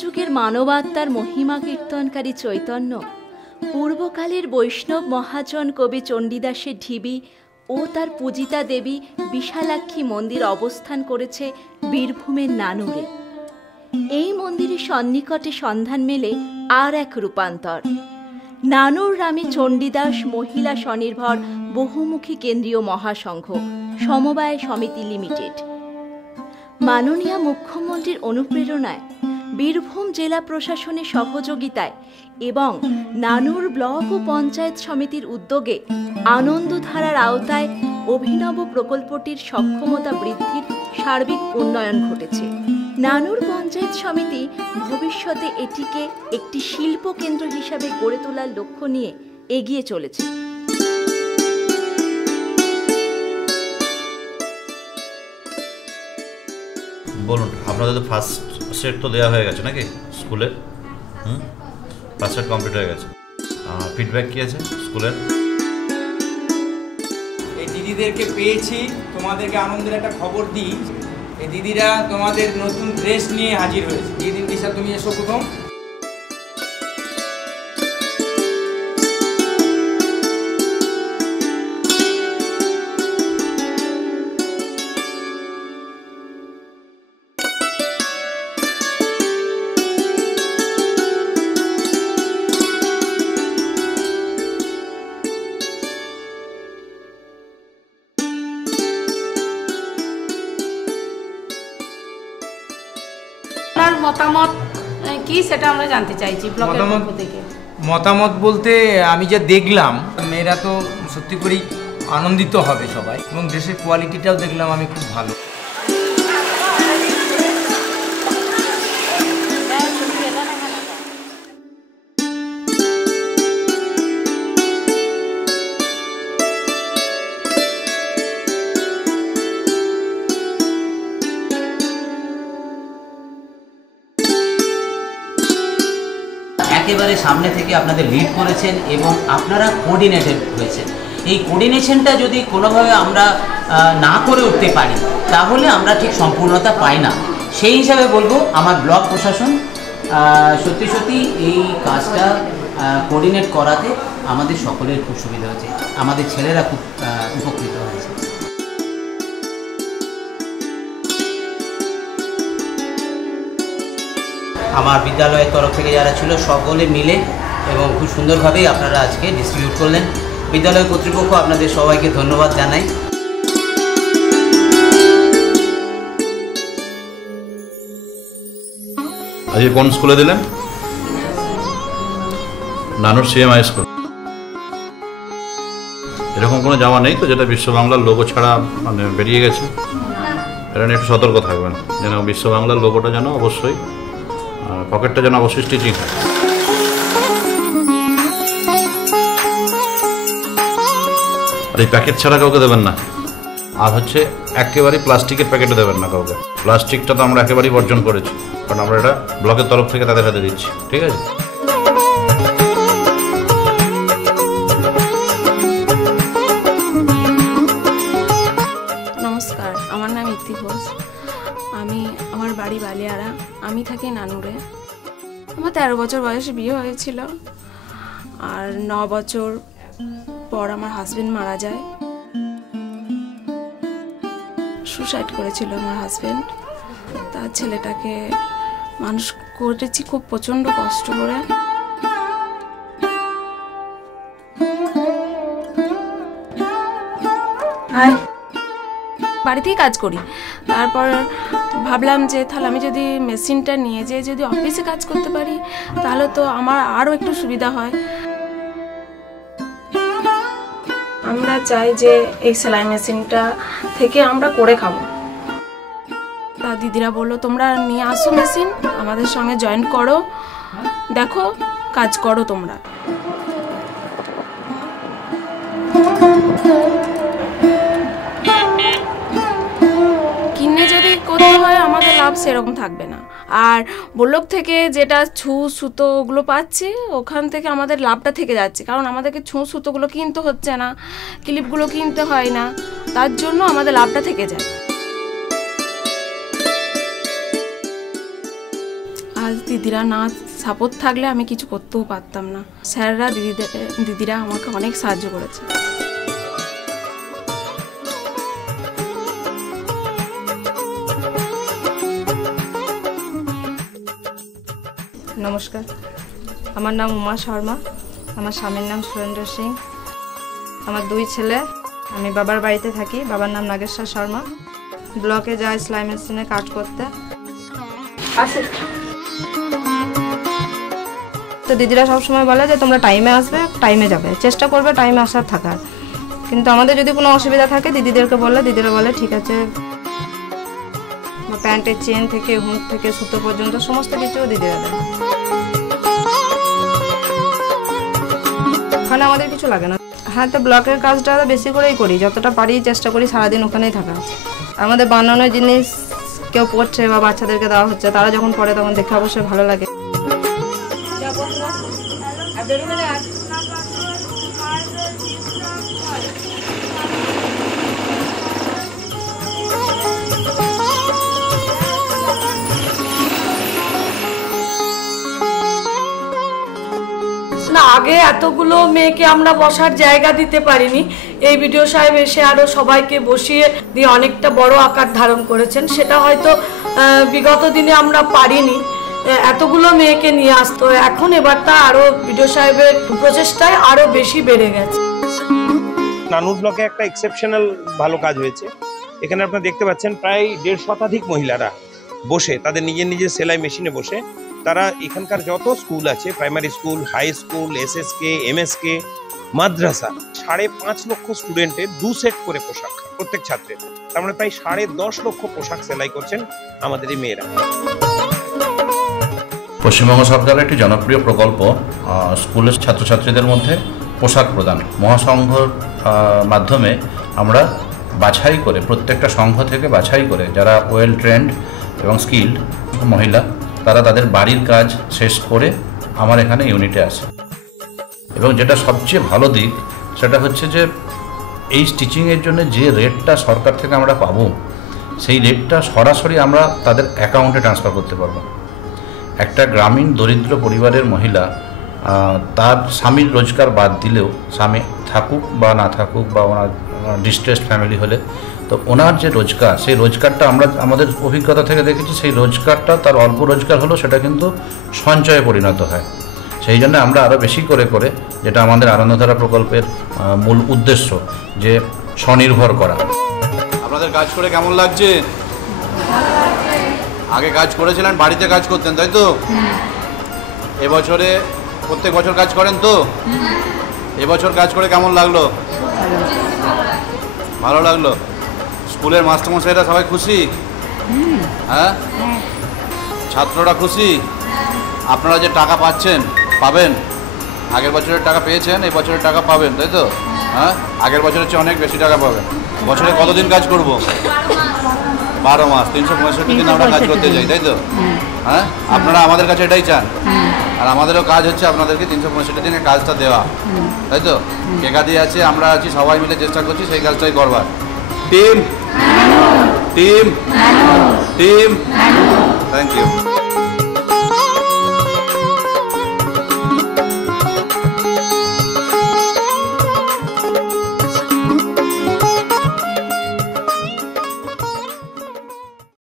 যুগের মানবাত্মার মহিমা কীর্তনকারী চৈতন্য পূর্বকালের বৈষ্ণব মহাজন কবি চণ্ডীদাসের ঢিবি ও তার পূজিতা দেবী বিশালাক্ষী মন্দির অবস্থান করেছে বীরভূমের নানুরে। এই মন্দিরের সন্নিকটে সন্ধান মেলে আর এক রূপান্তর, নানুর রামী চণ্ডীদাস মহিলা স্বনির্ভর বহুমুখী কেন্দ্রীয় মহাসংঘ সমবায় সমিতি লিমিটেড। মাননীয় মুখ্যমন্ত্রীর অনুপ্রেরণায়, বীরভূম জেলা প্রশাসনের সহযোগিতায় এবং নানুর ব্লক ও পঞ্চায়েত সমিতির উদ্যোগে আনন্দধারার আওতায় অভিনব প্রকল্পটির সক্ষমতা বৃদ্ধির সার্বিক উন্নয়ন ঘটেছে। নানুর পঞ্চায়েত সমিতি ভবিষ্যতে এটিকে একটি শিল্প কেন্দ্র হিসাবে গড়ে তোলার লক্ষ্য নিয়ে এগিয়ে চলেছে। বলুন, আপনাদের তো ফার্স্ট সেট তো দেওয়া হয়ে গেছে নাকি স্কুলে? ফার্স্ট সেট কমপ্লিট হয়ে গেছে। ফিডব্যাক কী আছে স্কুলের? এই দিদিদেরকে পেয়েছি, তোমাদেরকে আনন্দের একটা খবর দিই। এই দিদিরা তোমাদের নতুন ড্রেস নিয়ে হাজির হয়েছে। দিদি দিশা, তুমি এসো প্রথম। মতামত কি সেটা আমরা জানতে চাইছি ব্লকের পক্ষ থেকে। মতামত বলতে আমি যা দেখলাম, মেয়েরা তো সত্যি করেই আনন্দিত হবে সবাই, এবং ড্রেসের কোয়ালিটিটাও দেখলাম আমি খুব ভালো। একেবারে সামনে থেকে আপনাদের লিড করেছেন এবং আপনারা কোঅর্ডিনেটেড হয়েছেন। এই কোঅর্ডিনেশনটা যদি কোনোভাবে আমরা না করে উঠতে পারি তাহলে আমরা ঠিক সম্পূর্ণতা পাই না। সেই হিসাবে বলবো আমার ব্লক প্রশাসন সত্যি সত্যি এই কাজটা কোঅর্ডিনেট করাতে আমাদের সকলের খুব সুবিধা হয়েছে, আমাদের ছেলেরা খুব উপকৃত হয়েছে। আমার বিদ্যালয়ের তরফ থেকে যারা ছিল সকলে মিলে এবং খুব সুন্দরভাবেই আপনারা আজকে ডিস্ট্রিবিউট করলেন। বিদ্যালয় কর্তৃপক্ষ আপনাদের সবাইকে ধন্যবাদ জানাই। আজকে কোন স্কুলে দিলেন? নানুর সিএমআই স্কুল। এরকম কোনো জামা নেই তো যেটা বিশ্ব বাংলার লোগো ছাড়া মানে বেরিয়ে গেছে? এটা নিয়ে একটু সতর্ক থাকবেন যেন বিশ্ব বাংলার লোগোটা যেন অবশ্যই, পকেটটা যেন অবশ্যই স্টিচিং হয়। আর এই প্যাকেট ছাড়া কাউকে দেবেন না। আর হচ্ছে একেবারেই প্লাস্টিকের প্যাকেটে দেবেন না কাউকে। প্লাস্টিকটা তো আমরা একেবারেই বর্জন করেছি, কারণ আমরা এটা ব্লকের তরফ থেকে তাদের হাতে দিচ্ছি। ঠিক আছে? নমস্কার, আমার নাম ইতি ঘোষ। আমার বাড়ি বালিয়াড়া, আমি থাকি নানুরে। আমার 13 বছর বয়সে বিয়ে হয়েছিল, আর 9 বছর পর আমার হাজবেন্ড মারা যায়। সুসাইড করেছিল আমার হাজবেন্ড। তার ছেলেটাকে মানুষ করেছি খুব প্রচণ্ড কষ্ট করে। বাড়িতেই কাজ করি। তারপর ভাবলাম যে তাহলে আমি যদি মেশিনটা নিয়ে যেয়ে যদি অফিসে কাজ করতে পারি তাহলে তো আমার আরও একটু সুবিধা হয়। আমরা চাই যে এই সেলাই মেশিনটা থেকে আমরা করে খাবো। তা দিদিরা বললো তোমরা নিয়ে আসো মেশিন, আমাদের সঙ্গে জয়েন করো, দেখো কাজ করো তোমরা। কিনে যদি করতে হয় আমাদের লাভ সেরকম থাকবে না। আর ব্লক থেকে যেটা সুতো ওগুলো পাচ্ছি ওখান থেকে আমাদের লাভটা থেকে যাচ্ছে, কারণ আমাদেরকে সুতোগুলো কিনতে হচ্ছে না, ক্লিপগুলো কিনতে হয় না, তার জন্য আমাদের লাভটা থেকে যায়। আজ দিদিরা না সাপোর্ট থাকলে আমি কিছু করতেও পারতাম না। স্যাররা দিদিরা আমাকে অনেক সাহায্য করেছে। নমস্কার, আমার নাম উমা শর্মা, আমার স্বামীর নাম সুরেন্দ্র সিং, আমার 2 ছেলে। আমি বাবার বাড়িতে থাকি, বাবার নাম নাগেশ্বর শর্মা। ব্লকে যাই সেলাই মেশিনে কাজ করতে। তো দিদিরা সবসময় বলে যে তোমরা টাইমে আসবে, টাইমে যাবে, চেষ্টা করবে টাইমে আসার থাকার। কিন্তু আমাদের যদি কোনো অসুবিধা থাকে দিদিদেরকে বললে দিদিরা বলে ঠিক আছে। প্যান্টের চেন থেকে হুক থেকে সুতো পর্যন্ত সমস্ত কিছু দিদিরা দেয়। ওখানে আমাদের কিছু লাগে না। হ্যাঁ, তো ব্লকের কাজটা বেশি করেই করি, যতটা পারি চেষ্টা করি সারাদিন ওখানেই থাকা। আমাদের বানানো জিনিস কেউ পড়ছে বা বাচ্চাদেরকে দেওয়া হচ্ছে, তারা যখন পড়ে তখন দেখে অবশ্যই ভালো লাগে। না, আগে এতগুলো মেয়েকে আমরা বসার জায়গা দিতে পারিনি। এই বিডিও সাহেব এসে আরো সবাইকে বসিয়ে দিয়ে অনেকটা বড় আকার ধারণ করেছেন, সেটা হয়তো বিগত দিনে আমরা পারিনি এতগুলো মেয়েকে নিয়ে আসতো। এখন এবারটা আরো বিডিও সাহেবের প্রচেষ্টায় আরো বেশি বেড়ে গেছে। নানুর ব্লকে একটা এক্সেপশনাল ভালো কাজ হয়েছে। এখানে আপনারা দেখতে পাচ্ছেন প্রায় 150 শতাধিক মহিলারা বসে তাদের নিজের নিজের সেলাই মেশিনে বসে তারা এখানকার যত স্কুল আছে, primary school, high school, SSK, MSK, মাদ্রাসা, 5.5 লক্ষ স্টুডেন্টের 2 সেট করে পোশাক প্রত্যেক ছাত্রের। তার মানে প্রায় 10.5 লক্ষ পোশাক সেলাই করছেন আমাদের এই মেয়েরা। পশ্চিমবঙ্গ সরকারের একটি জনপ্রিয় প্রকল্প স্কুলের ছাত্রছাত্রীদের মধ্যে পোশাক প্রদান। মহাসংঘর মাধ্যমে আমরা বাছাই করে, প্রত্যেকটা সংঘ থেকে বাছাই করে যারা ওয়েল ট্রেন্ড এবং স্কিল্ড মহিলা, তারা তাদের বাড়ির কাজ শেষ করে আমার এখানে ইউনিটে আসে। এবং যেটা সবচেয়ে ভালো দিক সেটা হচ্ছে যে এই স্টিচিংয়ের জন্য যে রেটটা সরকার থেকে আমরা পাবো, সেই রেটটা সরাসরি আমরা তাদের অ্যাকাউন্টে ট্রান্সফার করতে পারবো। একটা গ্রামীণ দরিদ্র পরিবারের মহিলা তার স্বামীর রোজগার বাদ দিলেও, স্বামী থাকুক বা না থাকুক বা ওনার ডিস্ট্রেসড ফ্যামিলি হলে, তো ওনার যে রোজগার, সেই রোজগারটা আমরা আমাদের অভিজ্ঞতা থেকে দেখেছি, সেই রোজগারটা তার অল্প রোজগার হলেও সেটা কিন্তু সঞ্চয়ে পরিণত হয়। সেই জন্য আমরা আরও বেশি করে করে, যেটা আমাদের আনন্দধারা প্রকল্পের মূল উদ্দেশ্য, যে স্বনির্ভর করা। আপনাদের কাজ করে কেমন লাগছে? আগে কাজ করেছিলেন, বাড়িতে কাজ করতেন, তাই তো? এবছরে প্রত্যেক বছর কাজ করেন তো? এবছর কাজ করে কেমন লাগলো? ভালো লাগলো। স্কুলের মাস্টারমশাইরা সবাই খুশি? হ্যাঁ, ছাত্ররা খুশি? আপনারা যে টাকা পাবেন, আগের বছরের টাকা পেয়েছেন, এই বছরের টাকা পাবেন, তাই তো? হ্যাঁ, আগের বছরের চেয়ে অনেক বেশি টাকা পাবেন। বছরে কতদিন কাজ করব? 12 মাস, 365 দিন আমরা কাজ করতে যাই, তাই তো? হ্যাঁ, আপনারা আমাদের কাছে এটাই চান, আর আমাদেরও কাজ হচ্ছে আপনাদেরকে 365 দিনের কাজটা দেওয়া, তাই তো? কেকা দিয়ে আছে, আমরা আছি, সবাই মিলে চেষ্টা করছি সেই কাজটাই করবার। Team, thank you.